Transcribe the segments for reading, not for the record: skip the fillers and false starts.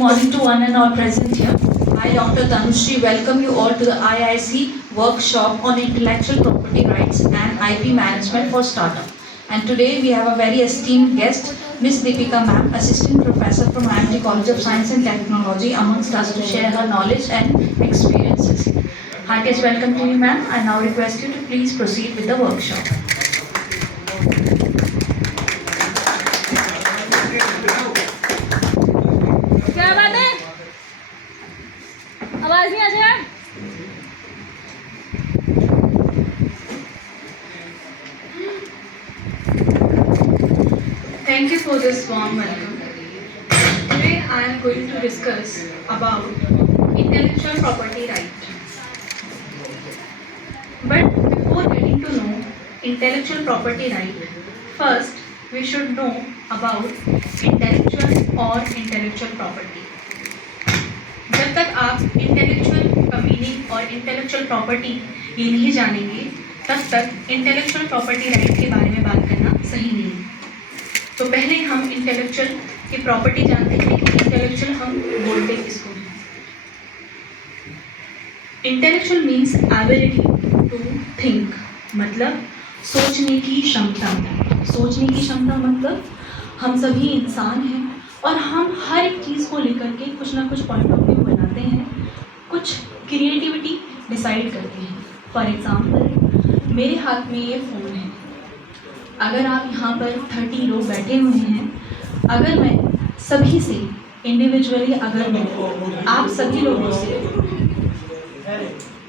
morning to one and all present here. I, Dr. Tanushree, welcome you all to the IIC workshop on intellectual property rights and IP management for startup. And today we have a very esteemed guest, Ms. Deepika Ma'am, Assistant Professor from IMT College of Science and Technology, amongst us to share her knowledge and experiences. Heartiest welcome to you, ma'am. I now request you to please proceed with the workshop. क्या बात है? आवाज नहीं आ रहा? Thank you for this warm welcome. Today I am going to discuss about intellectual property right. But before getting to know intellectual property right, first we should know about intellectual or intellectual property. जब तक आप intellectual का meaning और intellectual property ये नहीं जानेंगे तब तक इंटेलेक्चुअल प्रॉपर्टी राइट के बारे में बात करना सही नहीं है। तो पहले हम इंटेलेक्चुअल की प्रॉपर्टी जानते हैं कि इंटेलेक्चुअल हम बोलते किसको हैं। Intellectual means ability to think, मतलब सोचने की क्षमता। सोचने की क्षमता मतलब हम सभी इंसान हैं और हम हर एक चीज़ को लेकर के कुछ ना कुछ पॉइंट ऑफ व्यू बनाते हैं, कुछ क्रिएटिविटी डिसाइड करते हैं। फॉर एग्ज़ाम्पल मेरे हाथ में ये फ़ोन है, अगर आप यहाँ पर 30 लोग बैठे हुए हैं, अगर मैं सभी से इंडिविजुअली अगर मैं आप सभी लोगों से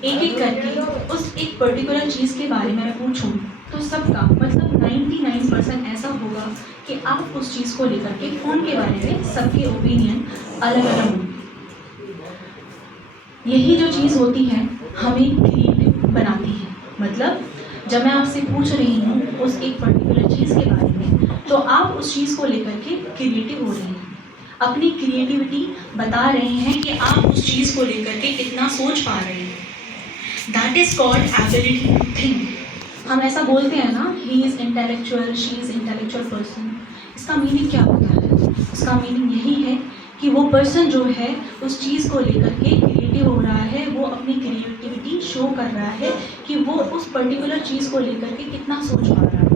एक एक करके उस एक पर्टिकुलर चीज़ के बारे में पूछूं तो सबका मतलब 99% ऐसा होगा कि आप उस चीज़ को लेकर के फ़ोन के बारे में सबके ओपिनियन अलग अलग होंगे। यही जो चीज़ होती है हमें क्रिएटिव बनाती है। मतलब जब मैं आपसे पूछ रही हूँ उस एक पर्टिकुलर चीज़ के बारे में तो आप उस चीज़ को लेकर के क्रिएटिव हो रहे हैं, अपनी क्रिएटिविटी बता रहे हैं कि आप उस चीज़ को लेकर के कितना सोच पा रहे हैं। That is called ability to think. हम ऐसा बोलते हैं ना, he is intellectual, she is intellectual person. इसका मीनिंग क्या होता है? इसका मीनिंग यही है कि वो पर्सन जो है उस चीज़ को लेकर के क्रिएटिव हो रहा है, वो अपनी क्रिएटिविटी शो कर रहा है कि वो उस पर्टिकुलर चीज़ को लेकर के कितना सोच पा रहा है।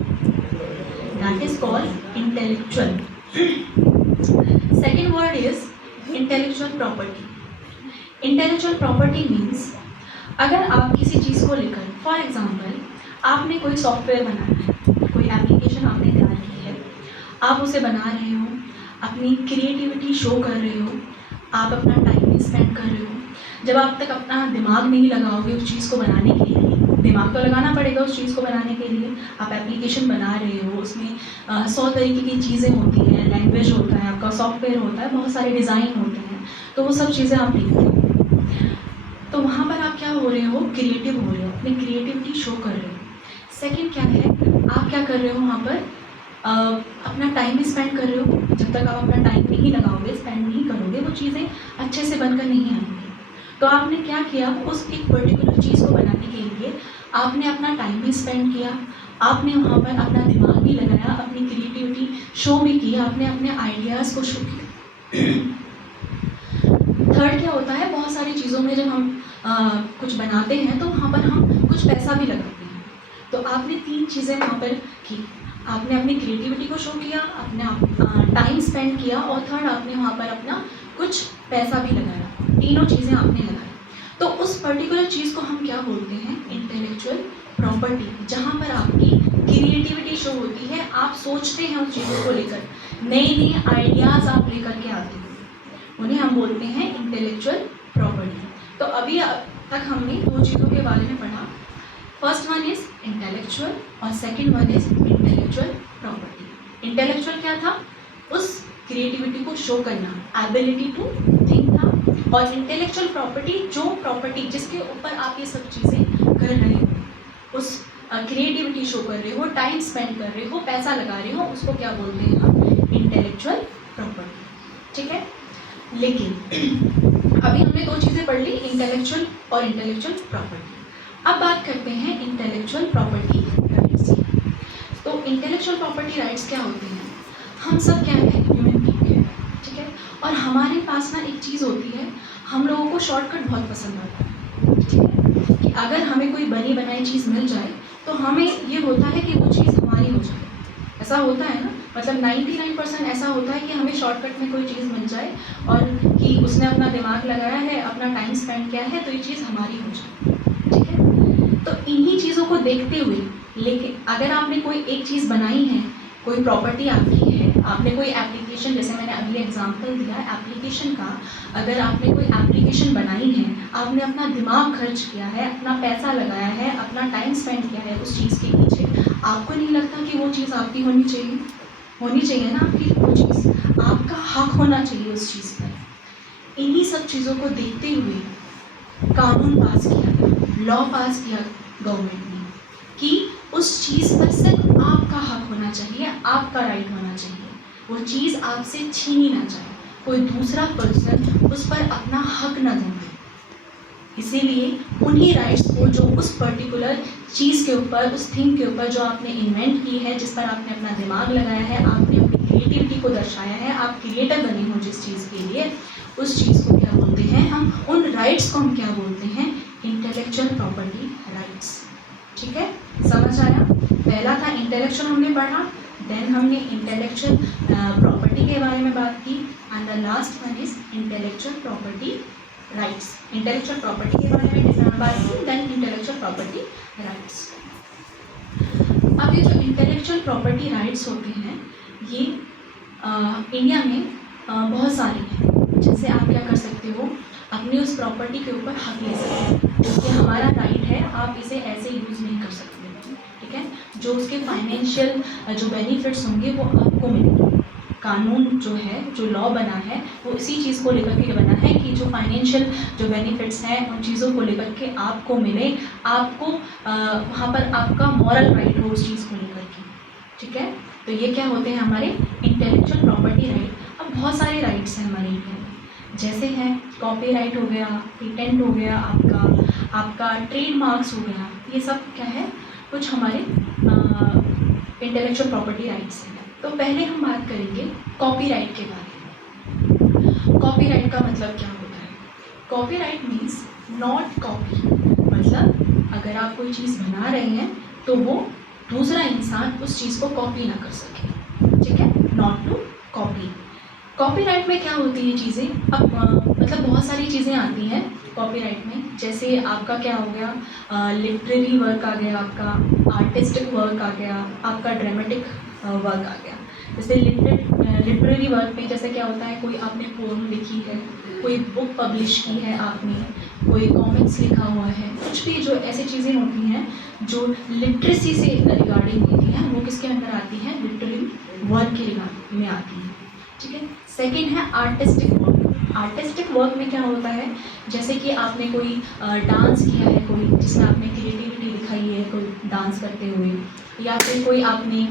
That is called intellectual. Second word is intellectual property. Intellectual property means अगर आप किसी चीज़ को लेकर, फॉर एग्ज़ाम्पल आपने कोई सॉफ्टवेयर बनाया है, कोई एप्लीकेशन आपने तैयार की है, आप उसे बना रहे हो, अपनी क्रिएटिविटी शो कर रहे हो, आप अपना टाइम स्पेंड कर रहे हो। जब आप तक अपना दिमाग नहीं लगाओगे उस चीज़ को बनाने के लिए, दिमाग तो लगाना पड़ेगा उस चीज़ को बनाने के लिए। आप एप्लीकेशन बना रहे हो, उसमें 100 तरीके की चीज़ें होती हैं, लैंग्वेज होता है, आपका सॉफ्टवेयर होता है, बहुत सारे डिज़ाइन होते हैं, तो वो सब चीज़ें आप लिखते हो। तो वहाँ पर आप क्या हो रहे हो? क्रिएटिव हो रहे हो, अपनी क्रिएटिविटी शो कर रहे हो। सेकंड क्या है, आप क्या कर रहे हो वहाँ पर? अपना टाइम स्पेंड कर रहे हो। जब तक आप अपना टाइम नहीं लगाओगे, स्पेंड नहीं करोगे, वो चीज़ें अच्छे से बनकर नहीं आएंगी। तो आपने क्या किया? उस एक पर्टिकुलर चीज़ को बनाने के लिए आपने अपना टाइम भी स्पेंड किया, आपने वहाँ पर अपना दिमाग भी लगाया, अपनी क्रिएटिविटी शो भी की, आपने अपने आइडियाज़ को शो किया। थर्ड क्या होता है, बहुत सारी चीज़ों में जब हम कुछ बनाते हैं तो वहाँ पर हम कुछ पैसा भी लगाते हैं। तो आपने 3 चीज़ें वहाँ पर की, आपने अपनी क्रिएटिविटी को शो किया, अपने टाइम स्पेंड किया और थर्ड आपने वहाँ पर अपना कुछ पैसा भी लगाया। तीनों चीज़ें आपने लगाई। तो उस पर्टिकुलर चीज़ को हम क्या बोलते हैं? Intellectual property. जहाँ पर आपकी क्रिएटिविटी शो होती है, आप सोचते हैं उस चीज़ों को लेकर, नए नए आइडियाज़ आप लेकर के आते हैं, उन्हें हम बोलते हैं इंटेलेक्चुअल प्रॉपर्टी। तो अभी तक हमने 2 चीज़ों के बारे में पढ़ा। फर्स्ट वन इज़ इंटेलेक्चुअल और second one is intellectual property. Intellectual क्या था? उस क्रिएटिविटी को शो करना, एबिलिटी टू थिंक था। और इंटेलेक्चुअल प्रॉपर्टी जो प्रॉपर्टी जिसके ऊपर आप ये सब चीज़ें कर रहे हो, उस क्रिएटिविटी शो कर रहे हो, टाइम स्पेंड कर रहे हो, पैसा लगा रहे हो, उसको क्या बोलते हैं हम? Intellectual property. ठीक है, लेकिन अभी हमने 2 चीज़ें पढ़ ली, इंटेलेक्चुअल और इंटेलेक्चुअल प्रॉपर्टी। अब बात करते हैं इंटेलेक्चुअल प्रॉपर्टी राइट्स की। तो इंटेलेक्चुअल प्रॉपर्टी राइट्स क्या होते हैं? हम सब क्या है? ह्यूमन बीइंग है, ठीक है, और हमारे पास ना एक चीज़ होती है, हम लोगों को शॉर्टकट बहुत पसंद आता है, ठीक है, कि अगर हमें कोई बनी बनाई चीज़ मिल जाए तो हमें ये होता है कि वो चीज़ हमारी हो जाए। ऐसा होता है ना, मतलब 99% ऐसा होता है कि हमें शॉर्टकट में कोई चीज़ मिल जाए और कि उसने अपना दिमाग लगाया है, अपना टाइम स्पेंड किया है, तो ये चीज़ हमारी हो जाए, ठीक है। तो इन्हीं चीज़ों को देखते हुए, लेकिन अगर आपने कोई एक चीज़ बनाई है, कोई प्रॉपर्टी आपकी है, आपने कोई एप्लीकेशन, जैसे मैंने अभी एग्जांपल दिया एप्लीकेशन का, अगर आपने कोई एप्लीकेशन बनाई है, आपने अपना दिमाग खर्च किया है, अपना पैसा लगाया है, अपना टाइम स्पेंड किया है उस चीज़ के पीछे, आपको नहीं लगता कि वो चीज़ आपकी होनी चाहिए? होनी चाहिए ना आपकी वो चीज़, आपका हक होना चाहिए उस चीज़ पर। इन्हीं सब चीज़ों को देखते हुए कानून पास किया गया, लॉ पास किया गवर्नमेंट ने कि उस चीज़ पर सिर्फ आपका हक होना चाहिए, आपका राइट होना चाहिए, वो चीज़ आपसे छीनी ना जाए, कोई दूसरा पर्सन उस पर अपना हक ना दे। इसीलिए उन्हीं राइट्स को जो उस पर्टिकुलर चीज़ के ऊपर, उस थिंग के ऊपर जो आपने इन्वेंट की है, जिस पर आपने अपना दिमाग लगाया है, आपने अपनी क्रिएटिविटी को दर्शाया है, आप क्रिएटर बने हो जिस चीज़ के लिए, उस चीज़ को क्या बोलते हैं हम, उन राइट्स को हम क्या बोलते हैं, इंटेलेक्चुअल प्रॉपर्टी राइट्स। ठीक है, समझ आया? पहला था इंटेलेक्चुअल, हमने पढ़ा, देन हमने इंटेलेक्चुअल प्रॉपर्टी के बारे में बात की, and the last one is intellectual property rights. Intellectual property के बारे में बात की, देन इंटेलेक्चुअल प्रॉपर्टी राइट्स। अब ये जो इंटेलेक्चुअल प्रॉपर्टी राइट्स होते हैं, ये इंडिया में बहुत सारी हैं। जैसे आप क्या कर सकते हो, अपनी उस प्रॉपर्टी के ऊपर हक ले सकते हो, ये हमारा राइट है, आप इसे ऐसे यूज़ नहीं कर सकते, ठीक है। जो उसके फाइनेंशियल जो बेनिफिट्स होंगे वो आपको मिलेंगे। कानून जो है, जो लॉ बना है, वो इसी चीज़ को लेकर के बना है कि जो फाइनेंशियल जो बेनिफिट्स हैं उन चीज़ों को लेकर के आपको मिले, आपको वहाँ पर आपका मॉरल राइट हो उस चीज़ को लेकर के, ठीक है। तो ये क्या होते हैं हमारे इंटेलेक्चुअल प्रॉपर्टी राइट। अब बहुत सारे राइट्स हैं हमारे इंडिया में, जैसे है कॉपीराइट हो गया, पेटेंट हो गया, आपका ट्रेडमार्क्स हो गया, ये सब क्या है, कुछ हमारे इंटेलेक्चुअल प्रॉपर्टी राइट्स हैं। तो पहले हम बात करेंगे कॉपीराइट के बारे में। कॉपीराइट का मतलब क्या होता है? कॉपीराइट मीन्स नॉट कॉपी, मतलब अगर आप कोई चीज़ बना रहे हैं तो वो दूसरा इंसान उस चीज़ को कॉपी ना कर सके, ठीक है, नॉट टू कॉपी। कॉपीराइट में क्या होती है चीज़ें, अब मतलब बहुत सारी चीज़ें आती हैं कॉपीराइट में, जैसे आपका क्या हो गया, लिटरेरी वर्क आ गया, आपका आर्टिस्टिक वर्क आ गया, आपका ड्रामेटिक वर्क आ गया। जैसे लिटरेरी वर्क में जैसे क्या होता है, कोई आपने पोएम लिखी है, कोई बुक पब्लिश की है आपने, कोई कॉमिक्स लिखा हुआ है, कुछ भी जो ऐसी चीज़ें होती हैं जो लिटरेसी से रिगार्डिंग होती हैं, वो किसके अंदर आती हैं, लिटरेरी वर्क के में आती हैं, ठीक है। सेकेंड है आर्टिस्टिक वर्क। आर्टिस्टिक वर्क में क्या होता है, जैसे कि आपने कोई डांस किया है, कोई जिसमें आपने क्रिएटिविटी दिखाई है कोई डांस करते हुए, या फिर कोई आपने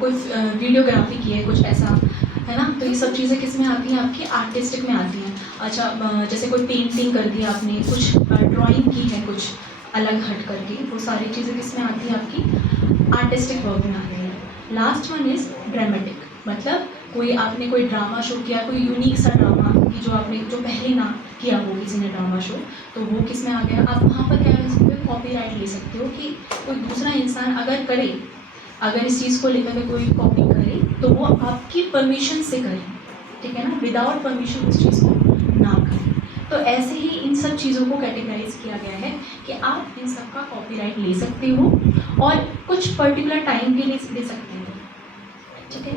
कोई वीडियोग्राफी की है, कुछ ऐसा है ना। तो ये सब चीज़ें किस में आती हैं, आपकी आर्टिस्टिक में आती हैं। अच्छा, जैसे कोई पेंटिंग कर दी आपने, कुछ ड्राइंग की है कुछ अलग हट करके, वो सारी चीज़ें किस में आती हैं, आपकी आर्टिस्टिक वर्क में आती हैं। लास्ट वन इज़ ड्रामेटिक, मतलब आपने कोई ड्रामा शो किया, कोई यूनिक सा ड्रामा कि जो आपने जो पहले ना किया हो किसी ने ड्रामा शो, तो वो किस में आ गया। आप वहाँ पर क्या कर सकते हो, कॉपीराइट ले सकते हो कि कोई दूसरा इंसान अगर इस चीज़ को लेकर के कोई कॉपी करे तो वो आपकी परमिशन से करे, ठीक है ना, विदाउट परमिशन उस चीज़ को ना करें। तो ऐसे ही इन सब चीज़ों को कैटेगराइज किया गया है कि आप इन सब का कॉपीराइट ले सकते हो और कुछ पर्टिकुलर टाइम के लिए ले सकते हो, ठीक है।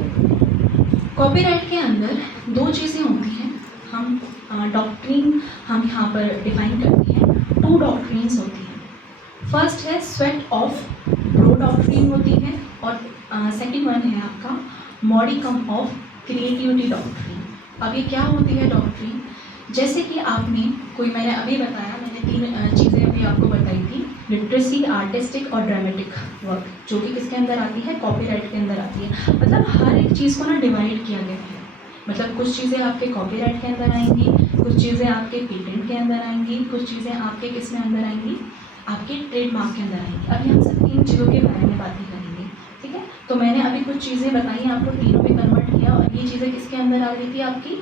कॉपीराइट के अंदर दो चीज़ें होती हैं, हम डॉक्ट्रिन हम यहाँ पर डिफाइन करते हैं। 2 डॉक्ट्रिन्स होती हैं। फर्स्ट है स्वेट ऑफ ब्रो डॉक्ट्रिन होती है, और सेकंड वन है आपका मॉडिकम ऑफ क्रिएटिविटी डॉक्ट्रिन। अब ये क्या होती है डॉक्ट्रिन, जैसे कि मैंने अभी बताया, मैंने 3 चीज़ें अभी आपको बताई थी, लिटरेसी, आर्टिस्टिक और ड्रामेटिक वर्क, जो कि किसके अंदर आती है, कॉपीराइट के अंदर आती है। मतलब हर एक चीज़ को ना डिवाइड किया गया है, मतलब कुछ चीज़ें आपके कॉपीराइट के अंदर आएंगी, कुछ चीज़ें आपके पेटेंट के अंदर आएंगी, कुछ चीज़ें आपके किस में अंदर आएंगी, आपके ट्रेडमार्क के अंदर आएंगी। अभी हम सब 3 चीज़ों के बारे में बातें करेंगे, ठीक है। तो मैंने अभी कुछ चीज़ें बताई आपको, तीनों में कन्वर्ट किया और ये चीज़ें किसके अंदर आ गई थी, आपकी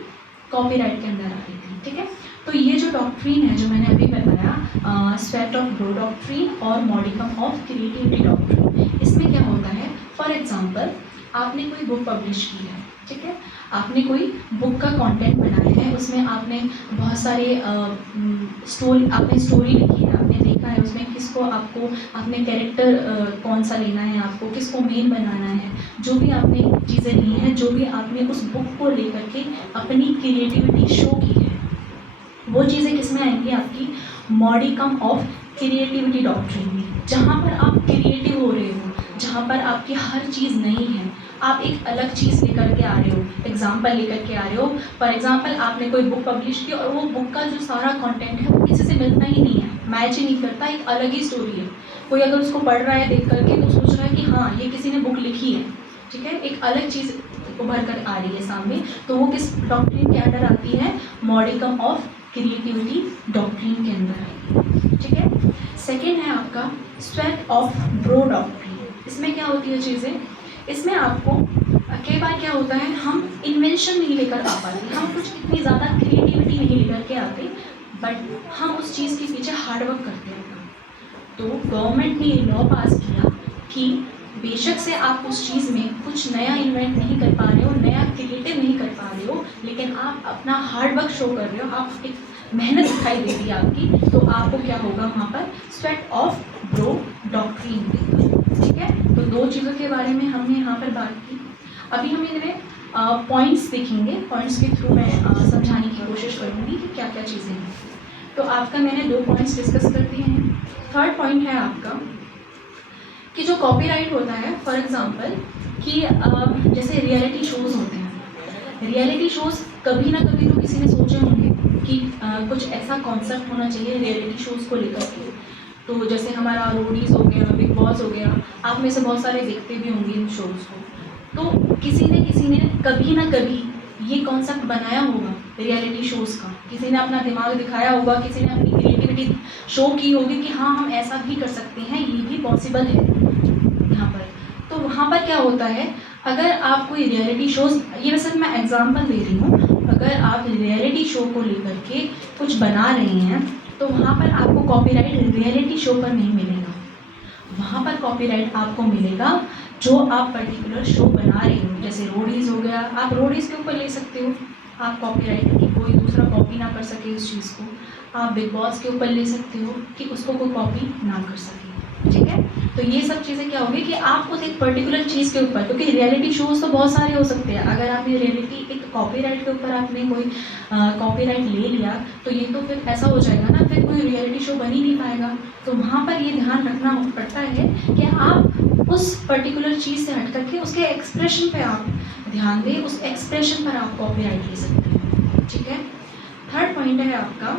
कॉपीराइट के अंदर आ गई थी। ठीक है, तो ये जो डॉक्ट्रिन है जो मैंने अभी बताया, स्वेट ऑफ ब्रो डॉक्ट्रिन और मॉडिकम ऑफ क्रिएटिविटी डॉक्ट्रिन, इसमें क्या होता है, फॉर एग्जांपल आपने कोई बुक पब्लिश की है, ठीक है, आपने कोई बुक का कंटेंट बनाया है, उसमें आपने बहुत सारे आपने स्टोरी लिखी है, आपने देखा है उसमें किसको आपको आपने कैरेक्टर कौन सा लेना है, आपको किसको मेन बनाना है, जो भी आपने चीज़ें ली हैं, जो भी आपने उस बुक को लेकर के अपनी क्रिएटिविटी शो की है, वो चीज़ें किस में आएंगी, आपकी मॉडिकम ऑफ क्रिएटिविटी डॉक्ट्रिन में, जहाँ पर आप क्रिएटिव हो रहे हो, जहाँ पर आपकी हर चीज़ नई है, आप एक अलग चीज़ लेकर के आ रहे हो, एग्जाम्पल लेकर के आ रहे हो। फॉर एग्जाम्पल आपने कोई बुक पब्लिश की और वो बुक का जो सारा कंटेंट है वो किसी से मिलता ही नहीं है, मैच ही नहीं करता, एक अलग ही स्टोरी है। कोई अगर उसको पढ़ रहा है देख करके तो सोच रहा है कि हाँ ये किसी ने बुक लिखी है, ठीक है, एक अलग चीज़ उभर कर आ रही है सामने, तो वो किस डॉक्ट्रिन के अंडर आती है, मॉडिकम ऑफ क्रिएटिविटी डॉक्ट्रिन के अंदर आएगी। ठीक है, सेकेंड है आपका स्वेट ऑफ ब्रो डॉक्ट्रिन। इसमें क्या होती है चीज़ें, इसमें आपको कई बार क्या होता है, हम इन्वेंशन नहीं लेकर आ पाते, हम कुछ इतनी ज़्यादा क्रिएटिविटी नहीं लेकर के आते, बट हम उस चीज़ के पीछे हार्डवर्क करते हैं। तो गवर्नमेंट ने ये लॉ पास किया कि बेशक से आप उस चीज़ में कुछ नया इन्वेंट नहीं कर पा रहे हो, नया क्रिएटिव नहीं कर पा रहे हो, लेकिन आप अपना हार्डवर्क शो कर रहे हो, आप एक मेहनत दिखाई देती है आपकी, तो आपको क्या होगा वहाँ पर, स्वेट ऑफ ब्रो डॉक्ट्रिन देगा। ठीक है, तो दो चीज़ों के बारे में हमने यहाँ पर बात की। अभी हम इनमें पॉइंट्स देखेंगे, पॉइंट्स के थ्रू मैं समझाने की कोशिश करूँगी कि क्या क्या चीज़ें हैं। तो आपका मैंने 2 पॉइंट्स डिस्कस कर दिए हैं। थर्ड पॉइंट है आपका कि जो कॉपीराइट होता है, फॉर एग्जांपल कि जैसे रियलिटी शोज़ होते हैं, रियलिटी शोज़ कभी ना कभी तो किसी ने सोचे होंगे कि कुछ ऐसा कॉन्सेप्ट होना चाहिए रियलिटी शोज़ को लेकर के। तो जैसे हमारा रोडीज़ हो गया, बिग बॉस हो गया, आप में से बहुत सारे देखते भी होंगे इन शोज़ को। तो किसी ने कभी ना कभी ये कॉन्सेप्ट बनाया होगा रियलिटी शोज़ का, किसी ने अपना दिमाग दिखाया होगा, किसी ने अपनी क्रिएटिविटी शो की होगी कि हाँ हम ऐसा भी कर सकते हैं, ये भी पॉसिबल है यहाँ पर। तो वहाँ पर क्या होता है, अगर आप कोई रियलिटी शोज़, ये वैसे मैं एग्जांपल दे रही हूँ, अगर आप रियलिटी शो को लेकर के कुछ बना रहे हैं तो वहाँ पर आपको कॉपीराइट रियलिटी शो पर नहीं मिलेगा, वहाँ पर कॉपीराइट आपको मिलेगा जो आप पर्टिकुलर शो बना रहे हो। जैसे रोडीज़ हो गया, आप रोडीज़ के ऊपर ले सकते हो, आप कॉपीराइट की कोई दूसरा कॉपी ना कर सके उस चीज़ को। आप बिग बॉस के ऊपर ले सकते हो कि उसको कोई कॉपी ना कर सके। ठीक है, तो ये सब चीज़ें क्या होगी कि आप उस एक पर्टिकुलर चीज़ के ऊपर, क्योंकि रियलिटी शोज़ तो बहुत सारे हो सकते हैं, अगर आपने रियलिटी एक कॉपीराइट के ऊपर आपने कोई कॉपीराइट ले लिया तो ये तो फिर ऐसा हो जाएगा ना, फिर कोई रियलिटी शो बन ही नहीं पाएगा। तो वहाँ पर ये ध्यान रखना पड़ता है कि आप उस पर्टिकुलर चीज़ से हट करके उसके एक्सप्रेशन पे आप ध्यान दें, उस एक्सप्रेशन पर आप कॉपीराइट ले सकते हैं। ठीक है, थर्ड पॉइंट है आपका,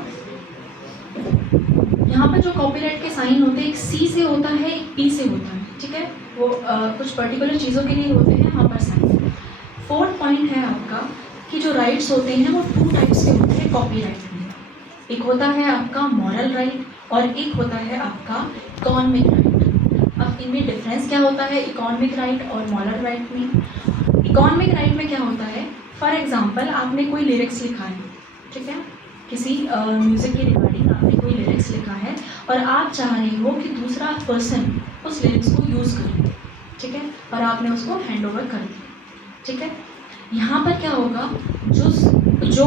यहाँ पर जो कॉपीराइट के साइन होते हैं, एक सी से होता है, एक पी से होता है। ठीक है, वो कुछ पर्टिकुलर चीज़ों के लिए होते हैं वहाँ पर साइन। फोर्थ पॉइंट है आपका कि जो राइट्स होते हैं वो 2 टाइप्स के होते हैं कॉपीराइट में। एक होता है आपका मॉरल राइट और एक होता है आपका इकोनॉमिक राइट। अब इनमें डिफरेंस क्या होता है इकोनॉमिक राइट और मॉरल राइट में? इकोनॉमिक राइट में क्या होता है, फॉर एग्जांपल आपने कोई लिरिक्स लिखा है, ठीक है, किसी म्यूज़िक के रिगार्डिंग आपने कोई लिरिक्स लिखा है और आप चाह रहे हो कि दूसरा पर्सन उस लिरिक्स को यूज़ करे, ठीक है, और आपने उसको हैंड ओवर कर दिया। ठीक है, यहाँ पर क्या होगा, जो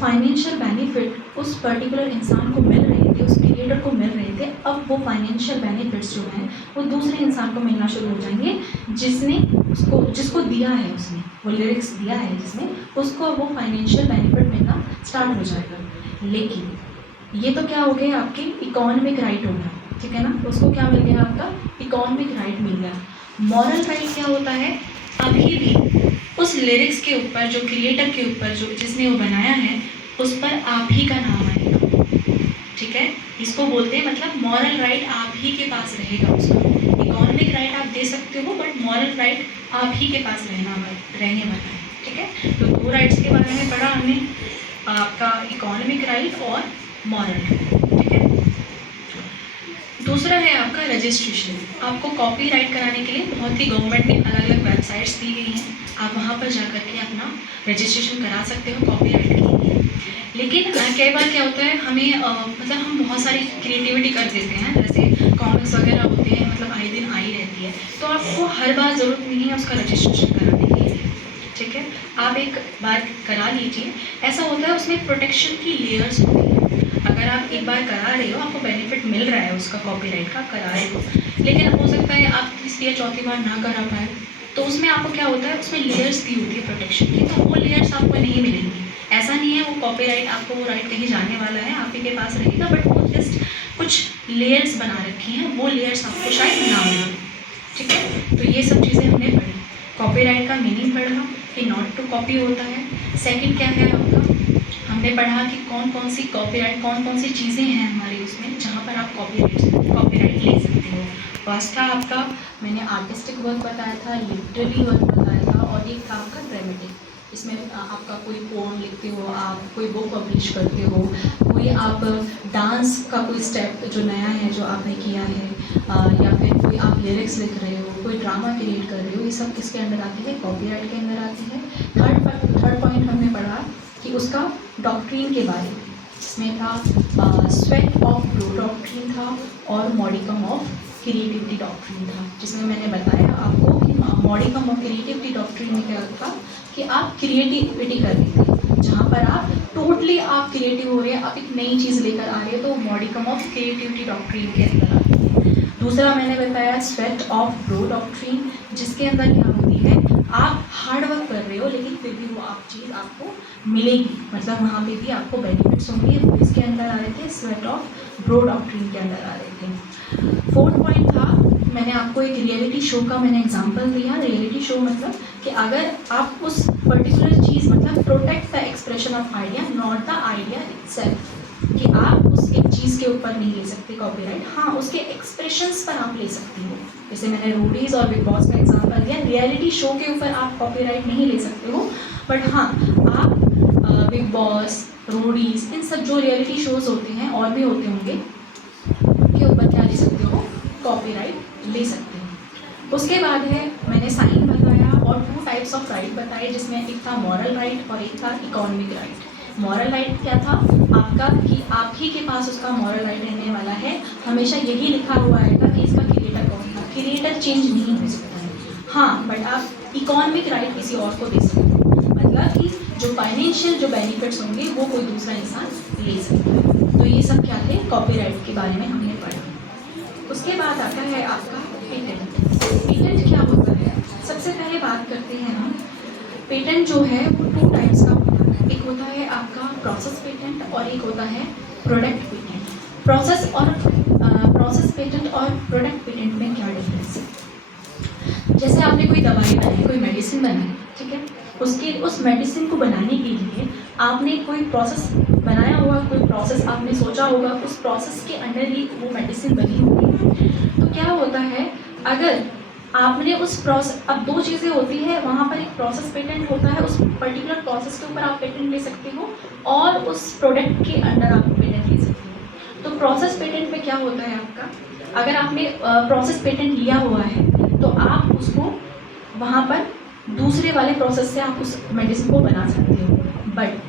फाइनेंशियल बेनिफिट उस पर्टिकुलर इंसान को मिल रहे थे, उस क्रिएटर को मिल रहे थे, अब वो फाइनेंशियल बेनिफिट्स जो हैं वो दूसरे इंसान को मिलना शुरू हो जाएंगे, जिसको दिया है, उसने वो लिरिक्स दिया है जिसने, उसको वो फाइनेंशियल बेनिफिट मिलना स्टार्ट हो जाएगा। लेकिन ये तो क्या हो गया, आपके इकोनॉमिक राइट हो गया, ठीक है ना, उसको क्या मिल गया, आपका इकोनॉमिक राइट मिल गया। मॉरल राइट क्या होता है, अभी भी उस लिरिक्स के ऊपर, जो क्रिएटर के ऊपर, जो जिसने वो बनाया है, उस पर आप ही का नाम आएगा। ठीक है, इसको बोलते हैं, मतलब मॉरल राइट आप ही के पास रहेगा उसका। इकोनॉमिक राइट आप दे सकते हो, बट मॉरल राइट आप ही के पास रहने वाला है। ठीक है, तो 2 राइट्स के बारे में पढ़ा हमने, आपका इकोनॉमिक राइट और मॉरल राइट। ठीक है, दूसरा है आपका रजिस्ट्रेशन। आपको कॉपीराइट कराने के लिए बहुत ही गवर्नमेंट ने अलग अलग वेबसाइट्स दी गई हैं, आप वहाँ पर जा कर के अपना रजिस्ट्रेशन करा सकते हो कॉपीराइट के लिए। लेकिन कई बार क्या होता है, हमें मतलब हम बहुत सारी क्रिएटिविटी कर देते हैं, जैसे कॉमिक्स वगैरह होते हैं, मतलब आए दिन आई रहती है, तो आपको हर बार ज़रूरत नहीं है उसका रजिस्ट्रेशन कराने के लिए, ठीक है। आप एक बार करा लीजिए। ऐसा होता है उसमें प्रोटेक्शन की लेयर्स होती हैं। अगर आप एक बार करा रहे हो, आपको बेनिफिट मिल रहा है उसका कॉपीराइट का, करा रहे हो, लेकिन हो सकता है आप तीसरी या चौथी बार ना करा पाए, तो उसमें आपको क्या होता है, उसमें लेयर्स दी होती है प्रोटेक्शन की, तो वो लेयर्स आपको नहीं मिलेंगी। ऐसा नहीं है वो कॉपीराइट, आपको वो राइट कहीं जाने वाला है, आप ही के पास रहेगा, बट वो जस्ट कुछ लेयर्स बना रखी हैं, वो लेयर्स आपको शायद ना मिले, ठीक है। तो ये सब चीज़ें हमने पढ़ी। कॉपीराइट का मीनिंग पढ़ा कि नॉट टू कॉपी होता है। सेकंड क्या है आपका, हमने पढ़ा कि कौन कौन सी कॉपीराइट, कौन कौन सी चीज़ें हैं हमारी उसमें जहाँ पर आप कॉपीराइट ले सकते हो। फर्स्ट था आपका, मैंने आर्टिस्टिक वर्क बताया था, लिटरेरी वर्क बताया था, और एक था आपका ड्रामेटिक। इसमें आपका कोई पोम लिखते हो, आप कोई बुक पब्लिश करते हो, कोई आप डांस का कोई स्टेप जो नया है जो आपने किया है, या फिर कोई आप लिरिक्स लिख रहे हो, कोई ड्रामा क्रिएट कर रहे हो, ये सब किसके अंडर आती है, कॉपीराइट के अंदर आती है। थर्ड पॉइंट हमने पढ़ा कि उसका डॉक्ट्रिन के बारे में, इसमें था स्वेट ऑफ ब्रो डॉक्ट्रिन था, और मॉडिकम ऑफ क्रिएटिविटी डॉक्ट्रिन था, जिसमें मैंने बताया आपको कि मॉडिकम ऑफ क्रिएटिविटी डॉक्ट्रिन में क्या था कि आप क्रिएटिविटी कर रहे थे, जहाँ पर आप टोटली आप क्रिएटिव हो रहे हैं, आप एक नई चीज़ लेकर आ रहे हो, तो मॉडिकम ऑफ क्रिएटिविटी डॉक्ट्रिन के अंदर आती है। दूसरा मैंने बताया स्वेट ऑफ ब्रो डॉक्ट्रिन, जिसके अंदर क्या होती है, आप हार्ड वर्क कर रहे हो लेकिन फिर भी वो आप चीज़ आपको मिलेगी, मतलब वहाँ पे भी आपको बेनिफिट्स होंगे, वो इसके अंदर आ रहे थे, स्वेट ऑफ ब्रो डॉक्ट्रिन के अंदर आ रहे थे। फोर्थ पॉइंट था, मैंने आपको एक रियलिटी शो का मैंने एग्जांपल दिया। रियलिटी शो मतलब कि अगर आप उस पर्टिकुलर चीज़, मतलब protect the expression of idea not the idea itself, कि आप उस एक चीज़ के ऊपर नहीं ले सकते कॉपीराइट, हाँ उसके एक्सप्रेशंस पर आप ले सकते हो। जैसे मैंने रोडीज़ और बिग बॉस का एग्जांपल दिया, रियलिटी शो के ऊपर आप कॉपीराइट नहीं ले सकते हो, बट हाँ आप बिग बॉस, रोडीज़, इन सब जो रियलिटी शोज़ होते हैं और भी होते होंगे, के ऊपर क्या ले सकते हो, कॉपीराइट ले सकते हो। उसके बाद है मैंने साइन बताया और 2 टाइप्स ऑफ राइट बताए, जिसमें एक था मॉरल राइट और एक था इकोनॉमिक राइट। मॉरल राइट क्या था आपका, कि आप ही के पास उसका मॉरल राइट रहने वाला है, हमेशा यही लिखा हुआ आएगा कि इसका क्रिएटर कौन था, क्रिएटर चेंज नहीं हो सकता है, हाँ बट आप इकोनॉमिक राइट किसी और को दे सकते हो, मतलब कि जो फाइनेंशियल जो बेनिफिट्स होंगे वो कोई दूसरा इंसान ले सकता है। तो ये सब क्या थे, कॉपीराइट के बारे में हमने पढ़ा। उसके बाद आता है आपका पेटेंट। पेटेंट क्या होता है, सबसे पहले बात करते हैं हम, पेटेंट जो है वो 2 टाइप्स का होता है, एक होता है आपका प्रोसेस पेटेंट और एक होता है प्रोडक्ट पेटेंट। प्रोसेस पेटेंट और प्रोडक्ट पेटेंट में क्या डिफरेंस है, जैसे आपने कोई दवाई बनाई, कोई मेडिसिन बनाई, ठीक है, उस मेडिसिन को बनाने के लिए आपने कोई प्रोसेस बनाया होगा, कोई प्रोसेस आपने सोचा होगा, उस प्रोसेस के अंडर ही वो मेडिसिन बनी होगी। तो क्या होता है, अगर आपने उस प्रोसेस, अब 2 चीज़ें होती है वहाँ पर, एक प्रोसेस पेटेंट होता है, उस पर्टिकुलर प्रोसेस के ऊपर आप पेटेंट ले सकते हो, और उस प्रोडक्ट के अंडर आप पेटेंट ले सकते हो। तो प्रोसेस पेटेंट में क्या होता है आपका, अगर आपने प्रोसेस पेटेंट लिया हुआ है तो आप उसको वहाँ पर दूसरे वाले प्रोसेस से आप उस मेडिसिन को बना सकते हो, बट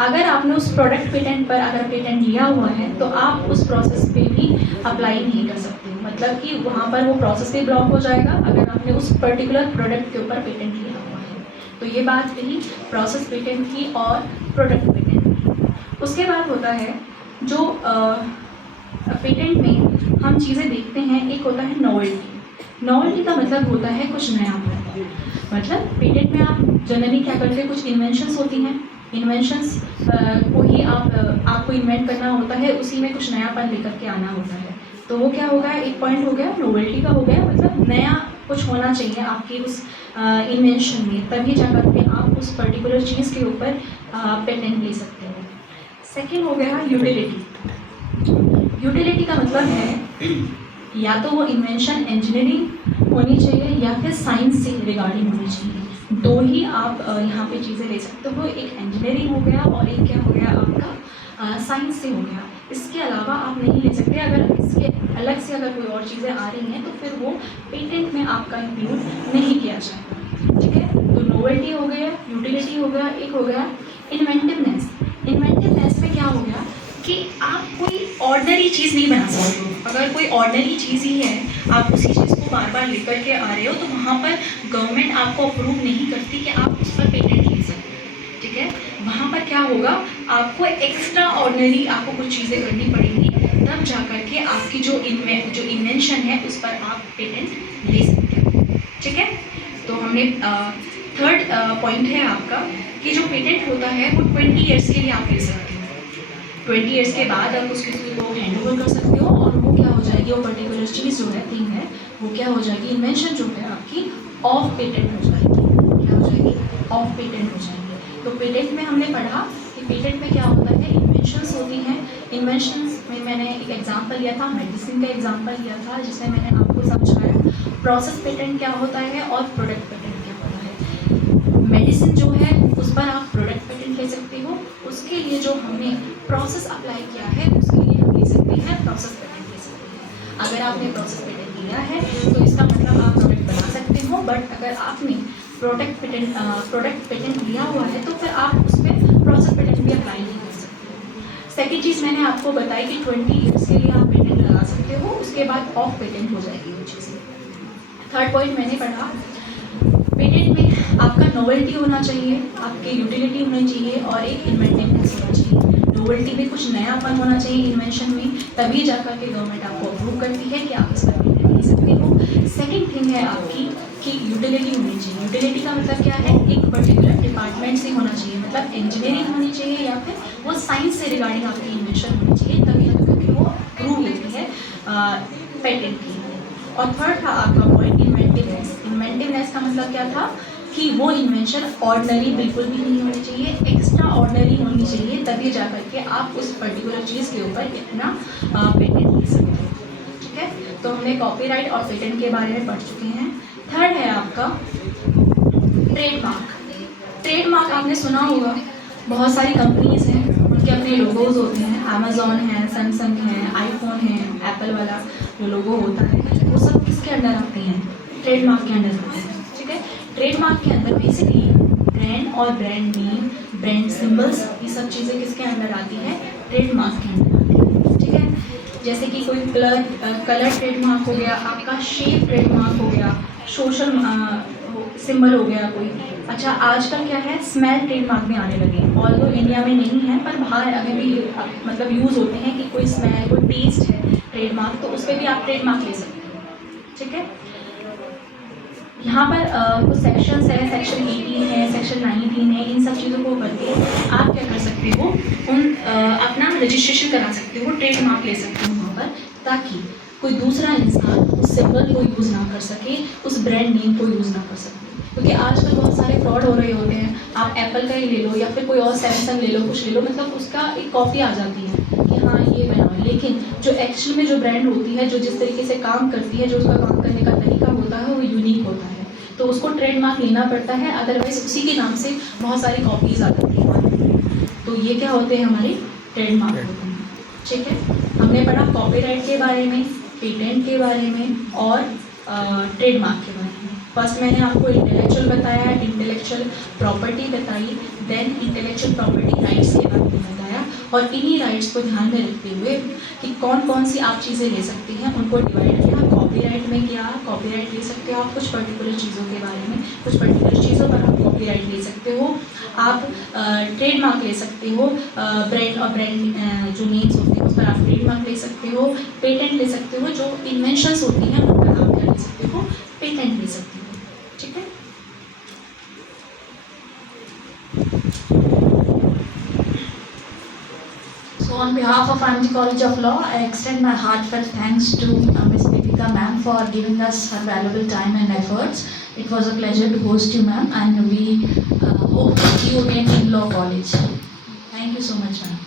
अगर आपने उस प्रोडक्ट पेटेंट पर अगर पेटेंट लिया हुआ है तो आप उस प्रोसेस पे भी अप्लाई नहीं कर सकते, मतलब कि वहाँ पर वो प्रोसेस भी ब्लॉक हो जाएगा अगर आपने उस पर्टिकुलर प्रोडक्ट के ऊपर पेटेंट लिया हुआ है। तो ये बात रही प्रोसेस पेटेंट की और प्रोडक्ट पेटेंट की। उसके बाद होता है जो पेटेंट में हम चीज़ें देखते हैं, एक होता है नॉवेल्टी। नॉवेल्टी का मतलब होता है कुछ नयापन, मतलब पेटेंट में आप जनरली क्या करते हैं, कुछ इन्वेंशंस होती हैं, इन्वेंशंस को ही आपको इन्वेंट करना होता है, उसी में कुछ नयापन लेकर के आना होता है। तो वो क्या हो गया, एक पॉइंट हो गया नोवेल्टी का, हो गया मतलब नया कुछ होना चाहिए आपकी उस इन्वेंशन में, तभी जाकर के आप उस पर्टिकुलर चीज़ के ऊपर पेटेंट ले सकते हो। सेकेंड हो गया यूटिलिटी। यूटिलिटी का मतलब है या तो वो इन्वेंशन इंजीनियरिंग होनी चाहिए या फिर साइंस से रिगार्डिंग होनी चाहिए, 2 ही आप यहाँ पे चीज़ें ले सकते हो, एक इंजीनियरिंग हो गया और एक क्या हो गया आपका साइंस से हो गया, इसके अलावा आप नहीं ले सकते। अगर इसके अलग से अगर कोई और चीज़ें आ रही हैं तो फिर वो पेटेंट में आपका इंक्लूड नहीं किया जाएगा, ठीक है। तो नोवेल्टी हो गया, यूटिलिटी हो गया, एक हो गया इन्वेंटिवनेस। इन्वेंटिवनेस में क्या हो गया कि आप कोई ऑर्डनरी चीज़ नहीं बना सकते हो। अगर कोई ऑर्डनरी चीज़ ही है, आप उसी चीज़ को बार बार लेकर के आ रहे हो, तो वहाँ पर गवर्नमेंट आपको अप्रूव नहीं करती कि आप उस पर पेटेंट ले सकते हो, ठीक है। वहाँ पर क्या होगा, आपको एक्स्ट्रा ऑर्डनरी आपको कुछ चीज़ें करनी पड़ेंगी, तब जा कर के आपकी जो इन्वेंशन है उस पर आप पेटेंट ले सकते हो, ठीक है। तो हमने थर्ड पॉइंट है आपका कि जो पेटेंट होता है वो 20 ईयर्स के लिए आप ले सकते हो। 20 ईयर्स के बाद आप उस किसी को हैंड ओवर कर सकते हो और वो क्या हो जाएगी, वो पर्टिकुलर चीज़ जो है, थिंग है, वो क्या हो जाएगी, इन्वेंशन जो है आपकी ऑफ पेटेंट हो जाएगी। क्या हो जाएगी, ऑफ पेटेंट हो जाएगी। तो पेटेंट में हमने पढ़ा कि पेटेंट में क्या होता है, इन्वेंशंस होती हैं। इन्वेंशंस में मैंने एक एग्जांपल लिया था, मेडिसिन का एग्जांपल लिया था, जिसमें मैंने आपको समझाया प्रोसेस पेटेंट क्या होता है और प्रोडक्ट पेटेंट क्या होता है। मेडिसिन जो है उस पर आप प्रोडक्ट पेटेंट ले सकते हो, उसके लिए जो हमने प्रोसेस अप्लाई किया है उसके लिए हम ले सकते हैं प्रोसेस पेटेंट ले सकते हैं। अगर आपने प्रोसेस पेटेंट लिया है तो इसका मतलब आप प्रोडक्ट बना सकते हो, बट अगर आपने प्रोडक्ट पेटेंट लिया हुआ है तो फिर आप उस पर प्रोसेस पेटेंट भी अप्लाई नहीं कर सकते। सेकेंड चीज़ मैंने आपको बताई कि 20 ईयर्स के लिए आप पेटेंट लगा सकते हो, उसके बाद ऑफ पेटेंट हो जाएगी वो चीज़ें। थर्ड पॉइंट मैंने पढ़ा, पेटेंट में आपका नोवेल्टी होना चाहिए, आपकी यूटिलिटी होनी चाहिए और एक इन्वेंटिवनेस होना चाहिए। नोवेल्टी में कुछ नयापन होना चाहिए इन्वेंशन में, तभी जाकर के गवर्नमेंट आपको अप्रूव करती है कि आप इस पर पेटेंट ले सकते हो। सेकंड थिंग है आपकी कि यूटिलिटी होनी चाहिए। यूटिलिटी का मतलब क्या है, एक पर्टिकुलर डिपार्टमेंट से होना चाहिए, मतलब इंजीनियरिंग होनी चाहिए या फिर वो साइंस से रिगार्डिंग आपकी इन्वेंशन होनी चाहिए, तभी जाकर के वो अप्रूव लेती है पेटेंट की। और थर्ड था आपका पॉइंट इन्वेंटिवनेस। इन्वेंटिवनेस का मतलब क्या था कि वो इन्वेंशन ऑर्डनरी बिल्कुल भी नहीं होनी चाहिए, एक्स्ट्रा ऑर्डनरी होनी चाहिए, तभी जा कर के आप उस पर्टिकुलर चीज़ के ऊपर इतना पेटेंट ले सकते हैं, ठीक है। तो हमने कॉपीराइट और पेटेंट के बारे में पढ़ चुके हैं। थर्ड है आपका ट्रेडमार्क। ट्रेडमार्क आपने सुना होगा, बहुत सारी कंपनीज हैं, उनके अपने लोगोज होते हैं। अमेजोन है, सैमसंग है, आईफोन है, एप्पल वाला जो लोगो होता है, वो सब किसके अंडर आते हैं, ट्रेडमार्क के अंडर आते हैं, ठीक है। ट्रेडमार्क के अंदर बेसिकली ब्रांड और ब्रांड नेम, ब्रांड सिंबल्स, ये सब चीज़ें किसके अंडर आती है, ट्रेडमार्क के अंडर आती है, ठीक है। जैसे कि कोई कलर ट्रेडमार्क हो गया, आपका शेप ट्रेडमार्क हो गया, सोशल सिंबल हो गया कोई। अच्छा, आजकल क्या है, स्मेल ट्रेडमार्क में आने लगे, ऑल्दो इंडिया में नहीं है पर बाहर अभी भी मतलब यूज़ होते हैं कि कोई स्मेल, कोई टेस्ट है ट्रेडमार्क, तो उस पर भी आप ट्रेडमार्क ले सकते हो, ठीक है। यहाँ पर कुछ सेक्शंस है, सेक्शन 18 है, सेक्शन 19 है, इन सब चीज़ों को करके आप क्या कर सकते हो, अपना रजिस्ट्रेशन करा सकते हो, ट्रेडमार्क ले सकते हो वहाँ पर, ताकि कोई दूसरा इंसान उस सिंबल को यूज़ ना कर सके, उस ब्रांड नेम को यूज़ ना कर सके। क्योंकि आजकल बहुत सारे फ्रॉड हो रहे होते हैं। आप एप्पल का ही ले लो या फिर कोई और सैमसंग ले लो, कुछ ले लो, मतलब उसका एक कॉपी आ जाती है कि हाँ ये बनाओ, लेकिन जो एक्चुअल में जो ब्रांड होती है, जो जिस तरीके से काम करती है, जो उसका काम करने का तरीका होता है, वो यूनिक होता है, तो उसको ट्रेडमार्क लेना पड़ता है, अदरवाइज उसी के नाम से बहुत सारी कॉपीज़ आ जाती हैं। तो ये क्या होते हैं, हमारे ट्रेडमार्क होते हैं, ठीक है। हमने पढ़ा कॉपीराइट के बारे में, पेटेंट के बारे में और ट्रेडमार्क के बारे में। फर्स्ट मैंने आपको इंटेलेक्चुअल बताया, इंटेलेक्चुअल प्रॉपर्टी बताई, देन इंटेलेक्चुअल प्रॉपर्टी राइट्स के बारे में बताया, और इन्हीं राइट्स को ध्यान में रखते हुए कि कौन कौन सी आप चीज़ें ले सकती हैं, उनको डिवाइड किया। कॉपीराइट में क्या, कॉपीराइट ले सकते हो आप कुछ पर्टिकुलर चीज़ों के बारे में, कुछ पर्टिकुलर चीज़ों पर आप कॉपीराइट ले सकते हो। आप ट्रेडमार्क ले सकते हो, ब्रांड और ब्रांड जो नेम्स होते हैं उस पर आप ट्रेडमार्क ले सकते हो। पेटेंट ले सकते हो, जो इन्वेंशंस होती हैं उन पर आप क्या ले सकते हो, पेटेंट ले सकते हो, ठीक है। So on behalf of IMG College of Law, I extend my heartfelt thanks to Ms. Deepika ma'am for giving us her valuable time and efforts. It was a pleasure to host you, ma'am, and we hope to see you again in Law College. Thank you so much, ma'am.